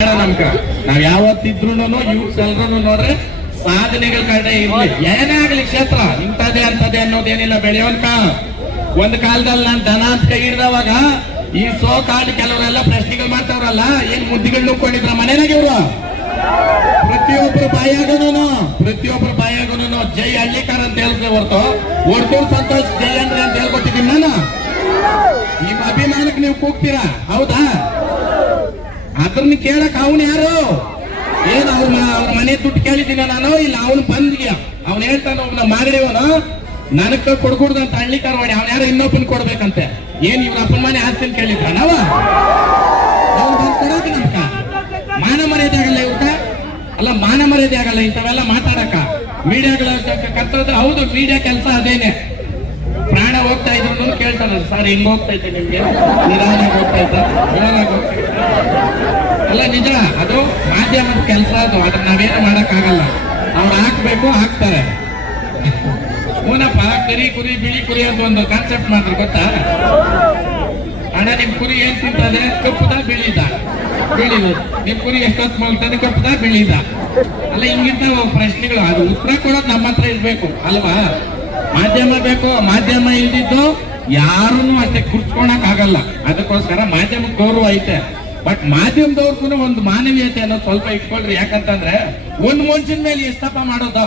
ನಮ್ಗ. ನಾವ್ ಯಾವತ್ತಿದ್ರು ಯೂತ್ಸ್ ಎಲ್ರು ನೋಡ್ರಿ ಸಾಧನೆಗಳ ಕಡೆ ಇರ್ಲಿ. ಏನೇ ಆಗ್ಲಿ ಕ್ಷೇತ್ರ ಇಂಥದೇ ಅಂತದೇ ಅನ್ನೋದೇನಿಲ್ಲ ಬೆಳೆಯೋನ್ಕ ಒಂದ್ ಕಾಲದಲ್ಲಿ ನಾನ್ ದನ ಅಂತ ಕೈ ಹಿಡ್ದವಾಗ ಈ ಸೋ ಕಾಡ್ ಕೆಲವರೆಲ್ಲ ಪ್ರಶ್ನೆಗಳು ಮಾಡ್ತಾವ್ರಲ್ಲ, ಏನ್ ಮುದ್ದಿಗಳು ನುಕ್ಕೊಂಡಿದ್ರ ಮನೇನಾಗ ಇವ್ರು? ಪ್ರತಿಯೊಬ್ರು ಬಾಯಾಗನು ಪ್ರತಿಯೊಬ್ರು ಬಾಯಾಗನು ಜೈ ಹಳ್ಳಿಕಾರ ಅಂತ ಹೇಳಿದ್ರೆ ಹೊರತು ಹೊರತು ಸಂತೋಷ್ ಜೈ ಅಂದ್ರೆ ಅಂತ ಹೇಳ್ಕೊಟ್ಟಿದ್ದೀನಿ ನಾನು. ನಿಮ್ಮ ಅಭಿಮಾನಕ್ಕೆ ನೀವು ಕೂಗ್ತೀರಾ? ಹೌದಾ? ಅದ್ರನ್ನ ಕೇಳಕ್ ಅವನು ಯಾರು? ಏನ್ ಅವ್ರ ಅವ್ರ ಮನೆ ದುಡ್ಡು ಕೇಳಿದ್ದೀನ ನಾನು, ಇಲ್ಲ ಅವನು ಬಂದ್ಯ? ಅವ್ನು ಹೇಳ್ತಾನ ಅವ್ನ ಮಾಗಡಿವನು ನನಕ ಕೊಡ್ಕೊಡ್ದು ಅಂತ ಹಳ್ಳಿ ಮಾಡಿ ಅವ್ನ ಯಾರು ಇನ್ನೊಬ್ಬನ್ ಕೊಡ್ಬೇಕಂತೆ? ಏನ್ ಇವ್ರ ಅಪ್ಪನ ಮನೆ ಆಸ್ತಿನ ಕೇಳಿದ್ರ ನಾವ? ಅವ್ನು ನಮ್ಕ? ಮಾನ ಮರ್ಯಾದೆ ಆಗಲ್ಲ ಇವ್ರ ಅಲ್ಲ, ಮಾನ ಮರ್ಯಾದೆ ಆಗಲ್ಲ, ಇಂಥವೆಲ್ಲ ಮಾತಾಡಕ. ಮೀಡಿಯಾಗಳ ಕರ್ತವ್ಯ ಹೌದು, ಮೀಡಿಯಾ ಕೆಲಸ ಅದೇನೆ. ಪ್ರಾಣ ಹೋಗ್ತಾ ಇದ್ರು ಕೇಳ್ತಾನ ಸರ್, ಹಿಂಗ್ ಹೋಗ್ತಾ ಇದ್ದೆ ನಿಮ್ಗೆ? ನಿಧಾನ ಹೋಗ್ತಾ ಇದ್ದ? ಹೋಗ್ತಾ ಇದ್ದ? ಅಲ್ಲ, ನಿಜ, ಅದು ಮಾಧ್ಯಮದ ಕೆಲಸ ಅದು. ಅದನ್ನ ನಾವೇನು ಮಾಡೋಕ್ಕಾಗಲ್ಲ. ಅವ್ರು ಹಾಕ್ಬೇಕು, ಹಾಕ್ತಾರೆ. ಹೂನಪ್ಪ, ಕರಿ, ಕುರಿ, ಬಿಳಿ ಕುರಿ ಅಂತ ಒಂದು ಕಾನ್ಸೆಪ್ಟ್ ಮಾತ್ರ ಗೊತ್ತಾ? ಅಣ್ಣ, ನಿಮ್ ಕುರಿ ಏನ್ ತಿಂತದೆ? ಕಪ್ಪುದ, ಬಿಳಿದ. ಬಿಳಿದು ನಿಮ್ ಕುರಿ ಎಷ್ಟೊತ್ತು ಮಲ್ತದೆ ಕಪ್ಪುದ, ಬಿಳಿದ. ಅಲ್ಲ ಹಿಂಗಿಂತ ಪ್ರಶ್ನೆಗಳು. ಅದು ಉತ್ತರ ಕೊಡೋದು ನಮ್ಮ ಹತ್ರ ಇರ್ಬೇಕು, ಅಲ್ವಾ? ಮಾಧ್ಯಮ ಬೇಕು, ಮಾಧ್ಯಮ ಇಲ್ದಿದ್ದು, ಯಾರನ್ನು ಅಷ್ಟೇ ಕುರ್ಚ್ಕೊಳಕ್ ಆಗಲ್ಲ ಅದಕ್ಕೋಸ್ಕರ ಮಾಧ್ಯಮ ಗೌರವ ಐತೆ. ಬಟ್ ಮಾಧ್ಯಮದವ್ರಿಗೂ ಒಂದು ಮಾನವೀಯತೆ ಅನ್ನೋದು ಸ್ವಲ್ಪ ಇಟ್ಕೊಳ್ರಿ. ಯಾಕಂತಂದ್ರೆ ಒಂದ್ ಮನುಷ್ಯನ ಮೇಲೆ ಎಷ್ಟಪ್ಪ ಮಾಡೋದು?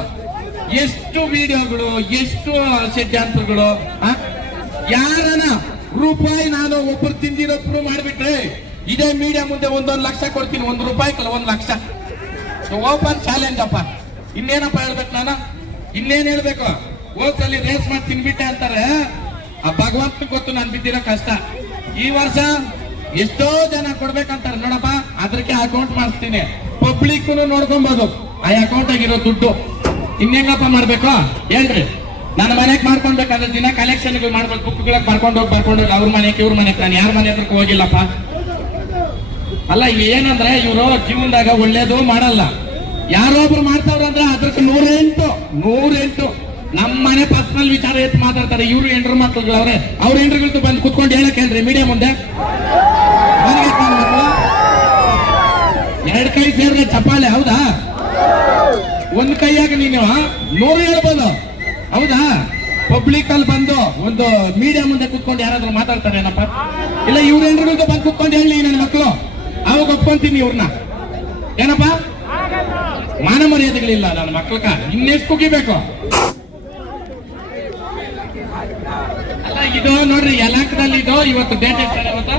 ಎಷ್ಟು ವಿಡಿಯೋಗಳು, ಎಷ್ಟು ಷಡ್ಯಂತ್ರಗಳು? ಯಾರನ ರೂಪಾಯಿ ನಾನು ಒಬ್ಬರು ತಿಂದಿರೋ ಪ್ರೂವ್ ಮಾಡ್ಬಿಟ್ರೆ ಇದೇ ಮೀಡಿಯಾ ಮುಂದೆ ಒಂದೊಂದು ಲಕ್ಷ ಕೊಡ್ತೀನಿ. ಒಂದು ರೂಪಾಯಿ ಕಲ, ಒಂದ್ ಲಕ್ಷ. ಓಪನ್ ಚಾಲೆಂಜ್ ಅಪ್ಪ. ಇನ್ನೇನಪ್ಪ ಹೇಳ್ಬೇಕು ನಾನು? ಇನ್ನೇನ್ ಹೇಳ್ಬೇಕು? ಹೋದ್ಸಲಿ ರೇಸ್ ಮಾಡಿ ತಿನ್ಬಿಟ್ಟೆ ಅಂತಾರೆ. ಆ ಭಗವಂತ ಗೊತ್ತು ನಾನು ಬಿದ್ದಿರೋ ಕಷ್ಟ. ಈ ವರ್ಷ ಎಷ್ಟೋ ಜನ ಕೊಡ್ಬೇಕಂತಾರೆ, ನೋಡಪ್ಪ ಅದಕ್ಕೆ ಅಕೌಂಟ್ ಮಾಡಿಸ್ತೀನಿ. ಪಬ್ಲಿಕ್ ನೋಡ್ಕೊಂಬೋದು. ಆ ಅಕೌಂಟ್ ಆಗಿರೋ ದುಡ್ಡು. ಇನ್ನೆಂಗಪ್ಪ ಮಾಡ್ಬೇಕು? ಹೇಳ್ರಿ. ನನ್ನ ಮನೆಗೆ ಮಾಡ್ಕೊಳ್ಬೇಕಂದ್ರೆ ದಿನ ಕಲೆಕ್ಷನ್ಗಳು ಮಾಡ್ಬೇಕು ಬುಕ್ಗಳಿಗೆ ಬರ್ಕೊಂಡು ಹೋಗಿ, ಬರ್ಕೊಂಡು ಅವ್ರ ಮನೆಗೆ ಇವ್ರ ಮನೆಗೆ ನಾನು ಯಾರ ಮನೆ ಹತ್ರಕ್ಕೆ ಹೋಗಿಲ್ಲಪ್ಪ? ಅಲ್ಲ ಏನಂದ್ರೆ ಇವರು ಜೀವನದಾಗ ಒಳ್ಳೇದು ಮಾಡಲ್ಲ. ಯಾರೊಬ್ರು ಮಾಡ್ತಾವ್ರಂದ್ರೆ ಅದಕ್ಕೆ ನೂರೆಂಟು ನೂರೆಂಟು. ನಮ್ಮ ಮನೆ ಪರ್ಸನಲ್ ವಿಚಾರ ಎತ್ತು ಮಾತಾಡ್ತಾರೆ ಇವ್ರು ಹೆಂಡ್ರು ಮಕ್ಳುಗಳು ಅವ್ರೆ ಅವ್ರ ಹೆಂಡ್ರುಗಳ್ದು ಬಂದು ಕುತ್ಕೊಂಡು ಹೇಳಕ್ ಹೇಳ್ರಿ ಮೀಡಿಯಾ ಮುಂದೆ. ಎರಡ್ ಕೈ ಸೇರಿದ್ರೆ ಚಪ್ಪಾಳೆ, ಹೌದಾ? ಒಂದ್ ಕೈಯಾಗ ನೀನು ನೂರು ಹೇಳ್ಬೋದು. ಹೌದಾ? ಪಬ್ಲಿಕ್ ಅಲ್ಲಿ ಬಂದು ಒಂದು ಮೀಡಿಯಾ ಮುಂದೆ ಕುತ್ಕೊಂಡು ಯಾರಾದ್ರೂ ಮಾತಾಡ್ತಾರೆ, ಏನಪ್ಪ? ಇಲ್ಲ ಇವ್ರೆಲ್ಲರಿಗೂ ಬಂದು ಕುತ್ಕೊಂಡು ಹೇಳಿ ನನ್ನ ಮಕ್ಕಳು. ಅವಾಗ ಒಪ್ಕೊಂತೀನಿ ಇವ್ರನ್ನ. ಏನಪ್ಪ? ಮಾನ ಮರ್ಯಾದೆಗಳಿಲ್ಲ ನನ್ನ ಮಕ್ಳಕ ಇನ್ನೆಷ್ಟು ಕುಗಿಬೇಕು ಅಲ್ಲ, ಇದು ನೋಡ್ರಿ ಯಲಾಕದಲ್ಲಿ ಇದು ಇವತ್ತು ಡೇಟ್ ಎಷ್ಟು ಇವತ್ತು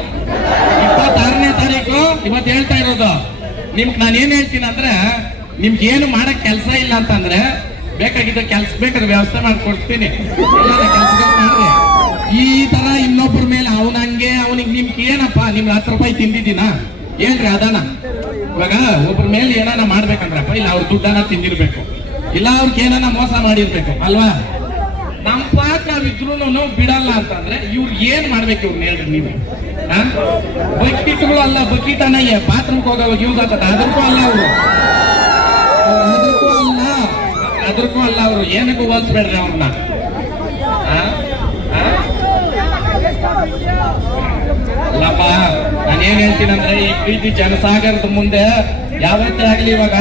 ಇಪ್ಪತ್ತಾರನೇ ತಾರೀಕು. ಇವತ್ತು ಹೇಳ್ತಾ ಇರೋದು. ನಿಮ್ಗೆ ನಾನು ಏನ್ ಹೇಳ್ತೀನಿ ಅಂದ್ರೆ ನಿಮ್ಗೆ ಏನು ಮಾಡಕ್ ಕೆಲಸ ಇಲ್ಲ ಅಂತಂದ್ರೆ, ಬೇಕಾಗಿದ್ದ ಕೆಲಸ ಬೇಕಾದ್ರೆ ವ್ಯವಸ್ಥೆ ಮಾಡ್ಕೊಡ್ತೀನಿ ಮಾಡ್ರಿ. ಈ ತರ ಇನ್ನೊಬ್ಬರ ಮೇಲೆ ಅವನ ಹಂಗೆ, ಅವನಿಗೆ ನಿಮ್ಗೆ ಏನಪ್ಪ ನಿಮ್ಗೆ ಹತ್ತು ರೂಪಾಯಿ ತಿಂದಿದ್ದೀನಾ? ಏನ್ರಿ ಅದಾನ? ಇವಾಗ ಒಬ್ರ ಮೇಲೆ ಏನಾನ ಮಾಡ್ಬೇಕಂದ್ರಪ್ಪ, ಇಲ್ಲ ಅವ್ರ ದುಡ್ಡನ್ನ ತಿಂದಿರ್ಬೇಕು. ಇಲ್ಲ ಅವ್ರಿಗೆ ಏನಾನ ಮೋಸ ಮಾಡಿರ್ಬೇಕು, ಅಲ್ವಾ? ನಮ್ ಇದ್ರು ನಾವಿದ್ರು ಬಿಡಲ್ಲ ಅಂತಂದ್ರೆ ಇವ್ರು ಏನ್ ಮಾಡ್ಬೇಕು ಇವ್ರನ್ನ ಹೇಳ್ರಿ ನೀವು? ಬಕೀಟ್ಗಳು ಅಲ್ಲ ಬಕೀಟ್ ಅನ್ನಯ್ಯ ಬಾತ್ರೂಮ್ಗೆ ಹೋಗೋವಾಗ ಯೂಸ್ ಆಗ್ತದೆ. ಅದಕ್ಕೂ ಅಲ್ಲ ಅವರು. ಅದಕ್ಕೂ ಅಲ್ಲ. ಅದಕ್ಕೂ ಅಲ್ಲ ಅವರು. ಏನಕ್ಕೂ ಹೋಲ್ಸ್ಬೇಡ್ರಿ ಅವ್ರನ್ನ ಅಲ್ಲಪ್ಪ ನಾನೇನ್ ಹೇಳ್ತೀನಿ ಅಂದ್ರೆ ಈ ಪ್ರೀತಿ ಜನಸಾಗರದ ಮುಂದೆ ಯಾವತ್ತೇ ಆಗ್ಲಿ ಇವಾಗ